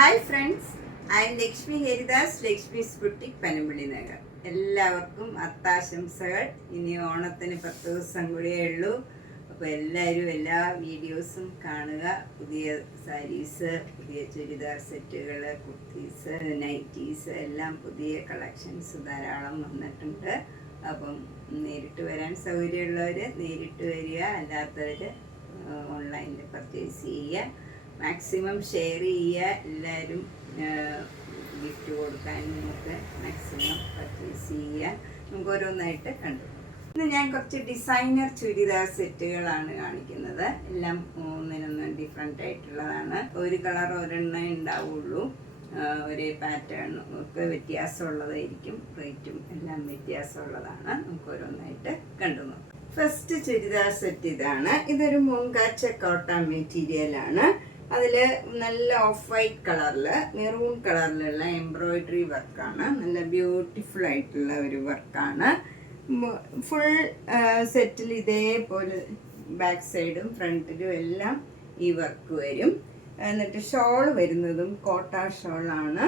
Hi friends, I M Lakshmi Haridas, Lakshmi's boutique, Panampilly Nagar. എല്ലാവർക്കും അത്താശംസകൾ. ഇനി ഓണത്തിന് 10 ദിവസം കൂടിയേ ഉള്ളൂ. അപ്പോൾ എല്ലാവരും എല്ലാ വീഡിയോസും കാണുക. പുതിയ സാരീസ്, പുതിയ ചുരിദാർ സെറ്റുകൾ, കുർത്തീസ്, നൈറ്റീസ് എല്ലാം പുതിയ കളക്ഷൻസ് ധാരാളം വന്നിട്ടുണ്ട്. അപ്പം നേരിട്ട് വരാൻ സൗകര്യമുള്ളവർ നേരിട്ട് വരിക, അല്ലാത്തവർ ഓൺലൈനിൽ പർച്ചേസ് ചെയ്യുക. മാക്സിമം ഷെയർ ചെയ്യുക. എല്ലാവരും ഗിഫ്റ്റ് കൊടുക്കാനും ഒക്കെ മാക്സിമം പർച്ചേസ് ചെയ്യുക. നമുക്ക് ഓരോന്നായിട്ട് കണ്ടു. ഇന്ന് ഞാൻ കുറച്ച് ഡിസൈനർ ചുരിദാർ സെറ്റുകളാണ് കാണിക്കുന്നത്. എല്ലാം ഒന്നിനൊന്നും ഡിഫറെൻ്റ് ആയിട്ടുള്ളതാണ്. ഒരു കളർ ഒരെണ്ണേ ഉണ്ടാവുള്ളൂ. ഒരേ പാറ്റേൺ ഒക്കെ വ്യത്യാസമുള്ളതായിരിക്കും. റേറ്റും എല്ലാം വ്യത്യാസമുള്ളതാണ്. നമുക്ക് ഓരോന്നായിട്ട് കണ്ടു നോക്കാം. ഫസ്റ്റ് ചുരിദാർ സെറ്റ് ഇതാണ്. ഇതൊരു മുങ്കാച്ച കോട്ടൺ മെറ്റീരിയലാണ്. അതിൽ നല്ല ഓഫ് വൈറ്റ് കളറിൽ മെറൂൺ കളറിലുള്ള എംബ്രോയിഡറി വർക്കാണ്. നല്ല ബ്യൂട്ടിഫുൾ ആയിട്ടുള്ള ഒരു വർക്കാണ്. ഫുൾ സെറ്റിൽ ഇതേപോലെ ബാക്ക് സൈഡും ഫ്രണ്ടിലും എല്ലാം ഈ വർക്ക് വരും. എന്നിട്ട് ഷോൾ വരുന്നതും കോട്ട ഷോളാണ്.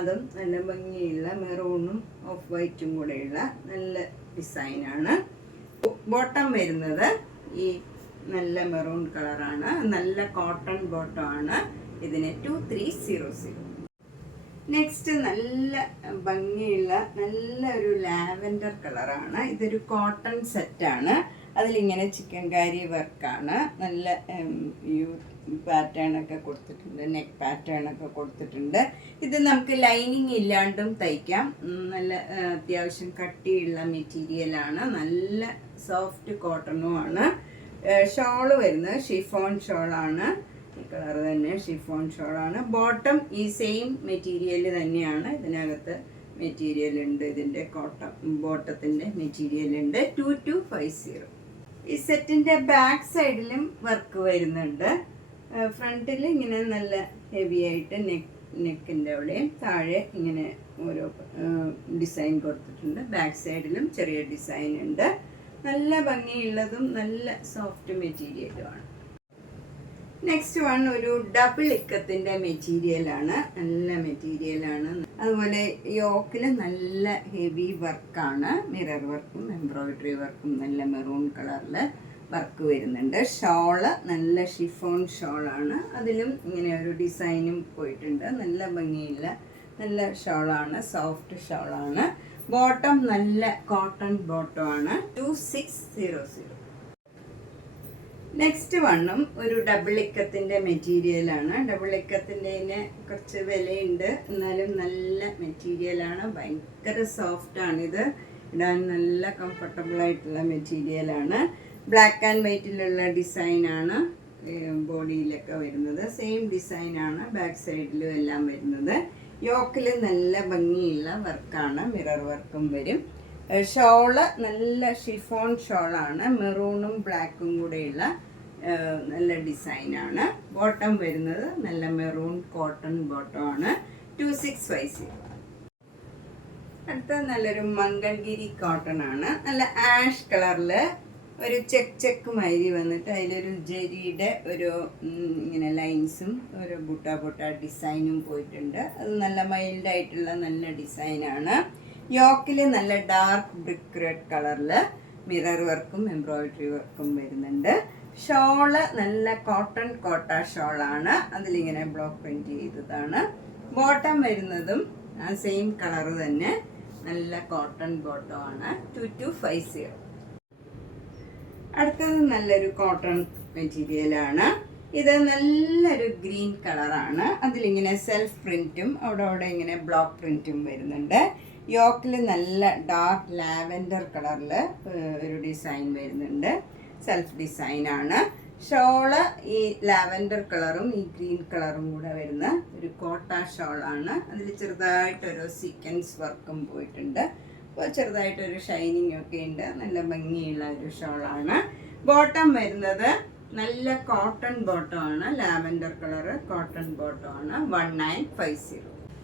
അതും നല്ല ഭംഗിയുള്ള മെറൂണും ഓഫ് വൈറ്റും കൂടെയുള്ള നല്ല ഡിസൈനാണ്. ബോട്ടം വരുന്നത് ഈ നല്ല മെറൂൺ കളറാണ്. നല്ല കോട്ടൺ ബോട്ടം ആണ്. ഇതിന് 2300. നെക്സ്റ്റ് നല്ല ഭംഗിയുള്ള നല്ല ഒരു ലാവൻഡർ കളറാണ്. ഇതൊരു കോട്ടൺ സെറ്റാണ്. അതിലിങ്ങനെ ചിക്കൻ കാരി വർക്കാണ്. നല്ല പാറ്റേൺ ഒക്കെ കൊടുത്തിട്ടുണ്ട്. നെക്ക് പാറ്റേൺ ഒക്കെ കൊടുത്തിട്ടുണ്ട്. ഇത് നമുക്ക് ലൈനിങ് ഇല്ലാണ്ടും തയ്ക്കാം. നല്ല അത്യാവശ്യം കട്ടിയുള്ള മെറ്റീരിയലാണ്. നല്ല സോഫ്റ്റ് കോട്ടണുമാണ്. ഷോള് വരുന്നത് ഷിഫോൺ ഷോളാണ്. ഈ കളർ തന്നെ ഷിഫോൺ ഷോളാണ്. ബോട്ടം ഈ സെയിം മെറ്റീരിയൽ തന്നെയാണ്. ഇതിനകത്ത് മെറ്റീരിയൽ ഉണ്ട്. ഇതിൻ്റെ ബോട്ടത്തിൻ്റെ മെറ്റീരിയൽ ഉണ്ട്. 2250. ഈ സെറ്റിൻ്റെ ബാക്ക് സൈഡിലും വർക്ക് വരുന്നുണ്ട്. ഫ്രണ്ടിൽ ഇങ്ങനെ നല്ല ഹെവി ആയിട്ട് നെക്കിൻ്റെ അവിടെയും താഴെ ഇങ്ങനെ ഓരോ ഡിസൈൻ കൊടുത്തിട്ടുണ്ട്. ബാക്ക് സൈഡിലും ചെറിയ ഡിസൈൻ ഉണ്ട്. നല്ല ഭംഗിയുള്ളതും നല്ല സോഫ്റ്റ് മെറ്റീരിയലുമാണ്. നെക്സ്റ്റ് വൺ ഒരു ഡബിൾ ഇക്കത്തിൻ്റെ മെറ്റീരിയലാണ്. നല്ല മെറ്റീരിയലാണ്. അതുപോലെ യോക്കിൽ നല്ല ഹെവി വർക്കാണ്. മിറർ വർക്കും എംബ്രോയിഡറി വർക്കും നല്ല മെറൂൺ കളറിൽ വർക്ക് വരുന്നുണ്ട്. ഷോള് നല്ല ഷിഫോൺ ഷോളാണ്. അതിലും ഇങ്ങനെ ഒരു ഡിസൈനും പോയിട്ടുണ്ട്. നല്ല ഭംഗിയുള്ള നല്ല ഷോളാണ്. സോഫ്റ്റ് ഷോളാണ്. ബോട്ടം നല്ല കോട്ടൺ ബോട്ടം ആണ്. 2600. നെക്സ്റ്റ് വണ്ണും ഒരു ഡബിൾ ഇക്കത്തിൻ്റെ മെറ്റീരിയലാണ്. ഡബിൾ ഇക്കത്തിൻ്റെ കുറച്ച് വിലയുണ്ട്, എന്നാലും നല്ല മെറ്റീരിയലാണ്. ഭയങ്കര സോഫ്റ്റാണിത്. ഇടാൻ നല്ല കംഫർട്ടബിൾ ആയിട്ടുള്ള മെറ്റീരിയലാണ്. ബ്ലാക്ക് ആൻഡ് വൈറ്റിലുള്ള ഡിസൈനാണ് ബോഡിയിലൊക്കെ വരുന്നത്. സെയിം ഡിസൈനാണ് ബാക്ക് സൈഡിലും എല്ലാം വരുന്നത്. യോക്കിൽ നല്ല ഭംഗിയുള്ള വർക്കാണ്. മിറർ വർക്കും വരും. ഷോള് നല്ല ഷിഫോൺ ഷോളാണ്. മെറൂണും ബ്ലാക്കും കൂടെയുള്ള നല്ല ഡിസൈനാണ്. ബോട്ടം വരുന്നത് നല്ല മെറൂൺ കോട്ടൺ ബോട്ടമാണ്. 2650. അടുത്ത നല്ലൊരു മംഗൾഗിരി കോട്ടൺ ആണ്. നല്ല ആഷ് കളറിൽ ഒരു ചെക്ക് മാതിരി വന്നിട്ട് അതിലൊരു ജരിയുടെ ഒരു ഇങ്ങനെ ലൈൻസും ഒരു ബുട്ട ഡിസൈനും പോയിട്ടുണ്ട്. അത് നല്ല മൈൽഡായിട്ടുള്ള നല്ല ഡിസൈനാണ്. യോക്കിൽ നല്ല ഡാർക്ക് ബ്രിക്ക് റെഡ് കളറിൽ മിറർ വർക്കും എംബ്രോയിഡറി വർക്കും വരുന്നുണ്ട്. ഷോള് നല്ല കോട്ട ഷോളാണ്. അതിലിങ്ങനെ ബ്ലോക്ക് പ്രിന്റ് ചെയ്തതാണ്. ബോട്ടം വരുന്നതും ആ സെയിം കളർ തന്നെ നല്ല കോട്ടൺ ബോട്ടം ആണ്. 2250. അടുത്തത് നല്ലൊരു കോട്ടൺ മെറ്റീരിയലാണ്. ഇത് നല്ലൊരു ഗ്രീൻ കളറാണ്. അതിലിങ്ങനെ സെൽഫ് പ്രിന്റും അവിടെ ഇങ്ങനെ ബ്ലോക്ക് പ്രിന്റും വരുന്നുണ്ട്. യോക്കിൽ നല്ല ഡാർക്ക് ലാവൻഡർ കളറിൽ ഒരു ഡിസൈൻ വരുന്നുണ്ട്. സെൽഫ് ഡിസൈനാണ്. ഷോള് ഈ ലാവൻഡർ കളറും ഈ ഗ്രീൻ കളറും കൂടെ വരുന്ന ഒരു കോട്ട ഷോളാണ്. അതിൽ ചെറുതായിട്ടൊരു സീക്വൻസ് വർക്കും പോയിട്ടുണ്ട്. അപ്പോൾ ചെറുതായിട്ടൊരു ഷൈനിങ് ഒക്കെ ഉണ്ട്. നല്ല ഭംഗിയുള്ള ഒരു ഷോളാണ്. ബോട്ടം വരുന്നത് നല്ല കോട്ടൺ ബോട്ടമാണ്. ലാവൻഡർ കളറ് കോട്ടൺ ബോട്ടമാണ്. 1950.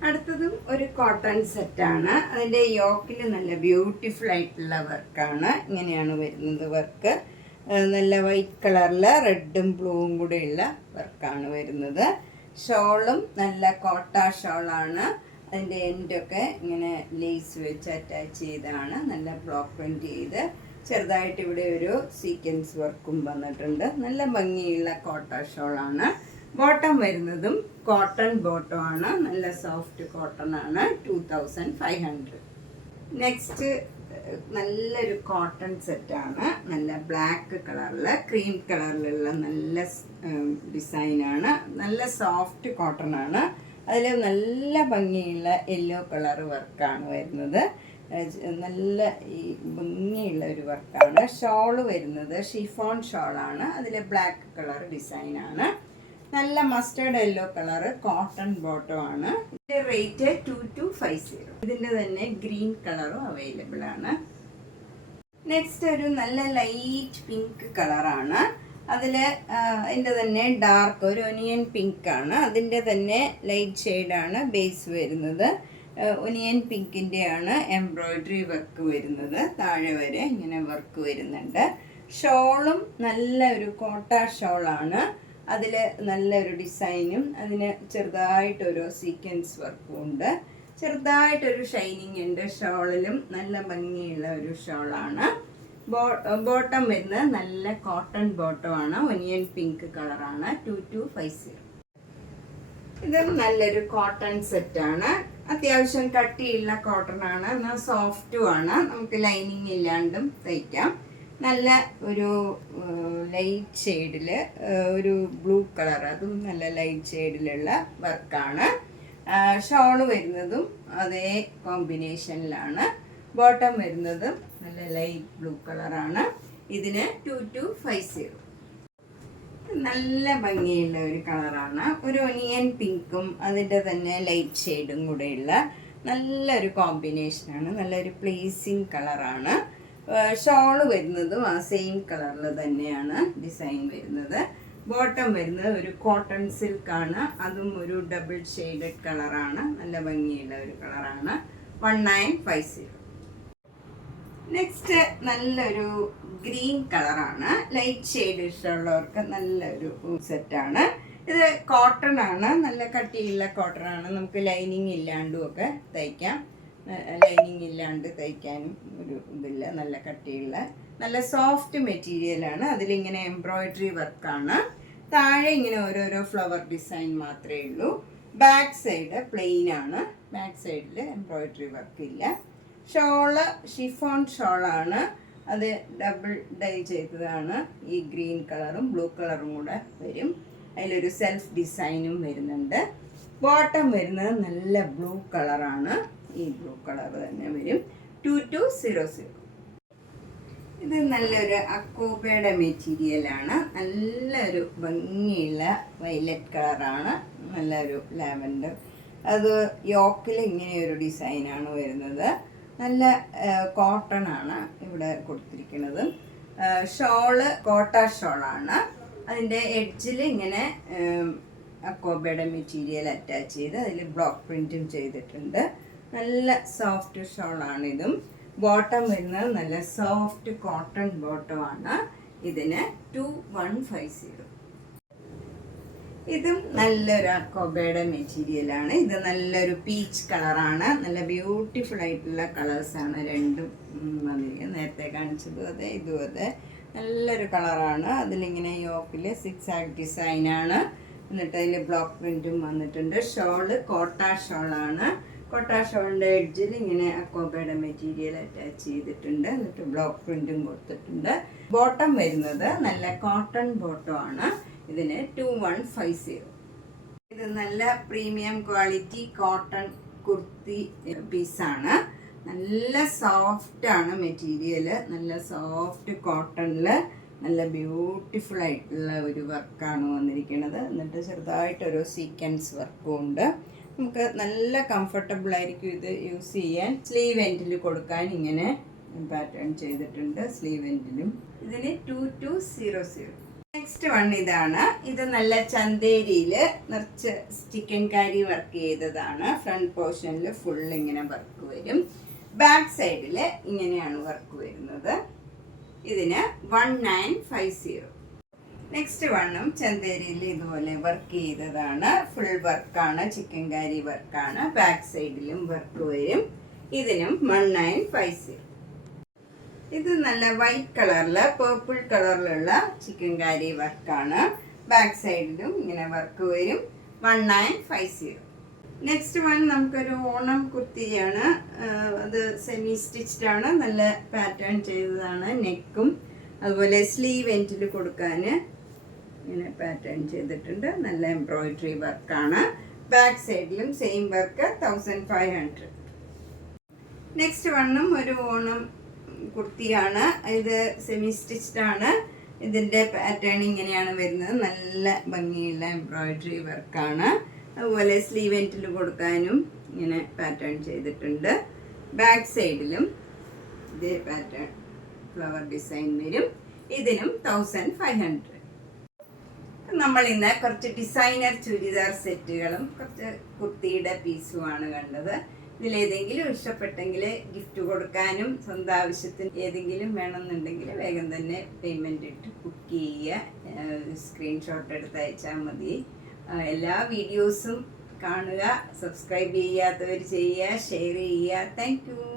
അടുത്തതും ഒരു കോട്ടൺ സെറ്റാണ്. അതിൻ്റെ യോക്കിൽ നല്ല ബ്യൂട്ടിഫുൾ ആയിട്ടുള്ള വർക്കാണ്. ഇങ്ങനെയാണ് വരുന്നത് വർക്ക്. നല്ല വൈറ്റ് കളറിൽ റെഡും ബ്ലൂവും കൂടെയുള്ള വർക്കാണ് വരുന്നത്. ഷോളും നല്ല കോട്ട ഷോളാണ്. അതിൻ്റെ എൻഡൊക്കെ ഇങ്ങനെ ലേസ് വെച്ച് അറ്റാച്ച് ചെയ്താണ്. നല്ല ബ്ലോക്ക് പ്രിൻറ്റ് ചെയ്ത് ചെറുതായിട്ട് ഇവിടെ ഒരു സീക്വൻസ് വർക്കും വന്നിട്ടുണ്ട്. നല്ല ഭംഗിയുള്ള കോട്ട ഷോളാണ്. ബോട്ടം വരുന്നതും കോട്ടൺ ബോട്ടം ആണ്. നല്ല സോഫ്റ്റ് കോട്ടൺ ആണ്. 2500. നെക്സ്റ്റ് നല്ലൊരു കോട്ടൺ സെറ്റാണ്. നല്ല ബ്ലാക്ക് കളറിൽ ക്രീം കളറിലുള്ള നല്ല ഡിസൈനാണ്. നല്ല സോഫ്റ്റ് കോട്ടൺ ആണ്. അതിൽ നല്ല ഭംഗിയുള്ള യെല്ലോ കളർ വർക്കാണ് വരുന്നത്. നല്ല ഈ ഭംഗിയുള്ള ഒരു വർക്കാണ്. ഷോള് വരുന്നത് ഷിഫോൺ ഷോളാണ്. അതിൽ ബ്ലാക്ക് കളർ ഡിസൈനാണ്. നല്ല mustard yellow colour cotton bottom ആണ്. ഇതിന്റെ റേറ്റ് 2250. ഇതിന്റെ തന്നെ ഗ്രീൻ കളറും അവൈലബിൾ ആണ്. നെക്സ്റ്റ് ഒരു നല്ല ലൈറ്റ് പിങ്ക് കളറാണ്. അതിൻ്റെ തന്നെ ഡാർക്ക് ഒരു ഒനിയൻ പിങ്ക് ആണ്. അതിൻ്റെ തന്നെ ലൈറ്റ് ഷെയ്ഡാണ് ബേസ് വരുന്നത്. ഒനിയൻ പിങ്കിൻ്റെ ആണ് എംബ്രോയ്ഡറി വർക്ക് വരുന്നത്. താഴെ വരെ ഇങ്ങനെ വർക്ക് വരുന്നുണ്ട്. ഷോളും നല്ല ഒരു കോട്ട ഷോളാണ്. അതിൽ നല്ലൊരു ഡിസൈനും അതിന് ചെറുതായിട്ടൊരു സീക്വൻസ് വർക്കും ഉണ്ട്. ചെറുതായിട്ടൊരു ഷൈനിങ് ഉണ്ട് ഷോളിലും. നല്ല ഭംഗിയുള്ള ഒരു ഷോളാണ്. ബോട്ടം വരുന്നത് നല്ല കോട്ടൺ ബോട്ടമാണ്. ഒനിയൻ പിങ്ക് കളറാണ്. 2250. ഇത് നല്ലൊരു കോട്ടൺ സെറ്റാണ്. അത്യാവശ്യം കട്ടിയുള്ള കോട്ടൺ ആണ്. എന്നാൽ സോഫ്റ്റും ആണ്. നമുക്ക് ലൈനിങ് ഇല്ലാണ്ടും തയ്ക്കാം. നല്ല ഒരു ലൈറ്റ് ഷെയ്ഡിൽ ഒരു ബ്ലൂ കളർ, അതും നല്ല ലൈറ്റ് ഷെയ്ഡിലുള്ള വർക്കാണ്. ഷോള് വരുന്നതും അതേ കോമ്പിനേഷനിലാണ്. ബോട്ടം വരുന്നതും നല്ല ലൈറ്റ് ബ്ലൂ കളറാണ്. ഇതിന് 2250. നല്ല ഭംഗിയുള്ള ഒരു കളറാണ്. ഒരു ഒനിയൻ പിങ്കും അതിൻ്റെ തന്നെ ലൈറ്റ് ഷെയ്ഡും കൂടെയുള്ള നല്ലൊരു കോമ്പിനേഷനാണ്. നല്ലൊരു പ്ലീസിങ് കളറാണ്. ഷോള് വരുന്നതും ആ സെയിം കളറിൽ തന്നെയാണ് ഡിസൈൻ വരുന്നത്. ബോട്ടം വരുന്നത് ഒരു കോട്ടൺ സിൽക്കാണ്. അതും ഒരു ഡബിൾ ഷെയ്ഡഡ് കളറാണ്. നല്ല ഭംഗിയുള്ള ഒരു കളറാണ്. 1950. നെക്സ്റ്റ് നല്ലൊരു ഗ്രീൻ കളറാണ്. ലൈറ്റ് ഷെയ്ഡ് ഇഷ്ടമുള്ളവർക്ക് നല്ലൊരു സെറ്റാണ്. ഇത് കോട്ടൺ ആണ്. നല്ല കട്ടിയുള്ള കോട്ടൺ ആണ്. നമുക്ക് ലൈനിങ് ഇല്ലാണ്ടും ഒക്കെ തയ്ക്കാം. ലൈനിങ് ഇല്ലാണ്ട് തയ്ക്കാനും ഒരു ഇതില്ല. നല്ല കട്ടിയുള്ള നല്ല സോഫ്റ്റ് മെറ്റീരിയലാണ്. അതിലിങ്ങനെ എംബ്രോയ്ഡറി വർക്കാണ്. താഴെ ഇങ്ങനെ ഓരോരോ ഫ്ലവർ ഡിസൈൻ മാത്രമേ ഉള്ളൂ. ബാക്ക് സൈഡ് പ്ലെയിൻ ആണ്. ബാക്ക് സൈഡിൽ എംബ്രോയ്ഡറി വർക്കില്ല. ഷോള് ഷിഫോൺ ഷോളാണ്. അത് ഡബിൾ ഡൈ ചെയ്തതാണ്. ഈ ഗ്രീൻ കളറും ബ്ലൂ കളറും കൂടെ വരും. അതിലൊരു സെൽഫ് ഡിസൈനും വരുന്നുണ്ട്. ബോട്ടം വരുന്നത് നല്ല ബ്ലൂ കളറാണ്. ഈ ബ്ലൂ കളർ തന്നെ വരും. 2200. ഇത് നല്ലൊരു അക്കോബയുടെ മെറ്റീരിയലാണ്. നല്ലൊരു ഭംഗിയുള്ള വയലറ്റ് കളറാണ്. നല്ലൊരു ലാവൻഡർ. അത് യോക്കിൽ ഇങ്ങനെയൊരു ഡിസൈനാണ് വരുന്നത്. നല്ല കോട്ടൺ ആണ് ഇവിടെ കൊടുത്തിരിക്കുന്നത്. ഷോള് കോട്ട ഷോളാണ്. അതിൻ്റെ എഡ്ജിൽ ഇങ്ങനെ അക്കോബയുടെ മെറ്റീരിയൽ അറ്റാച്ച് ചെയ്ത് അതിൽ ബ്ലോക്ക് പ്രിൻറ്റും ചെയ്തിട്ടുണ്ട്. നല്ല സോഫ്റ്റ് ഷോളാണിതും. ബോട്ടം വരുന്നത് നല്ല സോഫ്റ്റ് കോട്ടൺ ബോട്ടമാണ്. ഇതിന് 2150. ഇതും നല്ലൊരു അക്കോബയുടെ മെറ്റീരിയലാണ്. ഇത് നല്ലൊരു പീച്ച് കളറാണ്. നല്ല ബ്യൂട്ടിഫുൾ ആയിട്ടുള്ള കളേഴ്സാണ് രണ്ടും. നേരത്തെ കാണിച്ചതും അതെ ഇതും അതെ. നല്ലൊരു കളറാണ്. അതിലിങ്ങനെ യോക്കിൽ 6 ആഗ് ഡിസൈനാണ്. എന്നിട്ട് അതിൽ ബ്ലോക്ക് പ്രിൻറ്റും വന്നിട്ടുണ്ട്. ഷോള് കോട്ട ഷോളാണ്. കോട്ട ഷോളിൻ്റെ എഡ്ജിൽ ഇങ്ങനെ അക്കോബയുടെ മെറ്റീരിയൽ അറ്റാച്ച് ചെയ്തിട്ടുണ്ട്. എന്നിട്ട് ബ്ലോക്ക് പ്രിൻറ്റും കൊടുത്തിട്ടുണ്ട്. ബോട്ടം വരുന്നത് നല്ല കോട്ടൺ ബോട്ടം ആണ്. ഇതിന് 2150. ഇത് നല്ല പ്രീമിയം ക്വാളിറ്റി കോട്ടൺ കുർത്തി പീസാണ്. നല്ല സോഫ്റ്റ് ആണ് മെറ്റീരിയൽ. നല്ല സോഫ്റ്റ് കോട്ടണിൽ നല്ല ബ്യൂട്ടിഫുൾ ആയിട്ടുള്ള ഒരു വർക്കാണ് വന്നിരിക്കുന്നത്. എന്നിട്ട് ചെറുതായിട്ടൊരു സീക്വൻസ് വർക്കും ഉണ്ട്. നമുക്ക് നല്ല കംഫർട്ടബിൾ ആയിരിക്കും ഇത് യൂസ് ചെയ്യാൻ. സ്ലീവ് എൻഡിൽ കൊടുക്കാൻ ഇങ്ങനെ പാറ്റേൺ ചെയ്തിട്ടുണ്ട്. സ്ലീവ് എൻഡിലും. ഇതിന് 2200. നെക്സ്റ്റ് വൺ ഇതാണ്. ഇത് നല്ല ചന്തേരിയിൽ നിറച്ച് ചിക്കൻ കാരി വർക്ക് ചെയ്തതാണ്. ഫ്രണ്ട് പോർഷനിൽ ഫുൾ ഇങ്ങനെ വർക്ക് വരും. ബാക്ക് സൈഡിൽ ഇങ്ങനെയാണ് വർക്ക് വരുന്നത്. ഇതിന് 1950. നെക്സ്റ്റ് വണ്ണും ചന്തേരിയിൽ ഇതുപോലെ വർക്ക് ചെയ്തതാണ്. ഫുൾ വർക്കാണ്, ചിക്കൻ കാരി വർക്കാണ്. ബാക്ക് സൈഡിലും വർക്ക് വരും. ഇതിനും 1950. ഇത് നല്ല വൈറ്റ് കളറില് പേർപ്പിൾ കളറിലുള്ള ചിക്കൻ കാരി വർക്കാണ്. ബാക്ക് സൈഡിലും ഇങ്ങനെ വർക്ക് വരും. 1950. നെക്സ്റ്റ് വൺ നമുക്കൊരു ഓണം കുർത്തിയാണ്. അത് സെമി സ്റ്റിച്ച്ഡ് ആണ്. നല്ല പാറ്റേൺ ചെയ്തതാണ്. നെക്കും അതുപോലെ സ്ലീവ് എൻഡിൽ കൊടുക്കാൻ ഇങ്ങനെ പാറ്റേൺ ചെയ്തിട്ടുണ്ട്. നല്ല എംബ്രോയിഡറി വർക്കാണ്. ബാക്ക് സൈഡിലും സെയിം വർക്ക്. 1500. നെക്സ്റ്റ് വണ്ണും ഒരു ഓണം കുർത്തിയാണ്. ഇത് സെമി സ്റ്റിച്ച്ഡ് ആണ്. ഇതിൻ്റെ പാറ്റേൺ ഇങ്ങനെയാണ് വരുന്നത്. നല്ല ഭംഗിയുള്ള എംബ്രോയിഡറി വർക്കാണ്. അതുപോലെ സ്ലീവ് എൻഡിൽ കൊടുക്കാനും ഇങ്ങനെ പാറ്റേൺ ചെയ്തിട്ടുണ്ട്. ബാക്ക് സൈഡിലും ഇതേ പാറ്റേൺ ഫ്ലവർ ഡിസൈൻ വരും. ഇതിനും 1500. നമ്മൾ ഇന്ന് കുറച്ച് ഡിസൈനർ ചുരിദാർ സെറ്റുകളും കുറച്ച് കുർത്തിയുടെ പീസുമാണ് കണ്ടത്. ഇതിലേതെങ്കിലും ഇഷ്ടപ്പെട്ടെങ്കിൽ ഗിഫ്റ്റ് കൊടുക്കാനും സ്വന്തം ആവശ്യത്തിന് ഏതെങ്കിലും വേണമെന്നുണ്ടെങ്കിൽ വേഗം തന്നെ പേയ്മെൻറ്റ് ഇട്ട് ബുക്ക് ചെയ്യുക. സ്ക്രീൻഷോട്ട് എടുത്ത് അയച്ചാൽ മതി. എല്ലാ വീഡിയോസും കാണുക. സബ്സ്ക്രൈബ് ചെയ്യാത്തവർ ചെയ്യുക, ഷെയർ ചെയ്യുക. Thank you.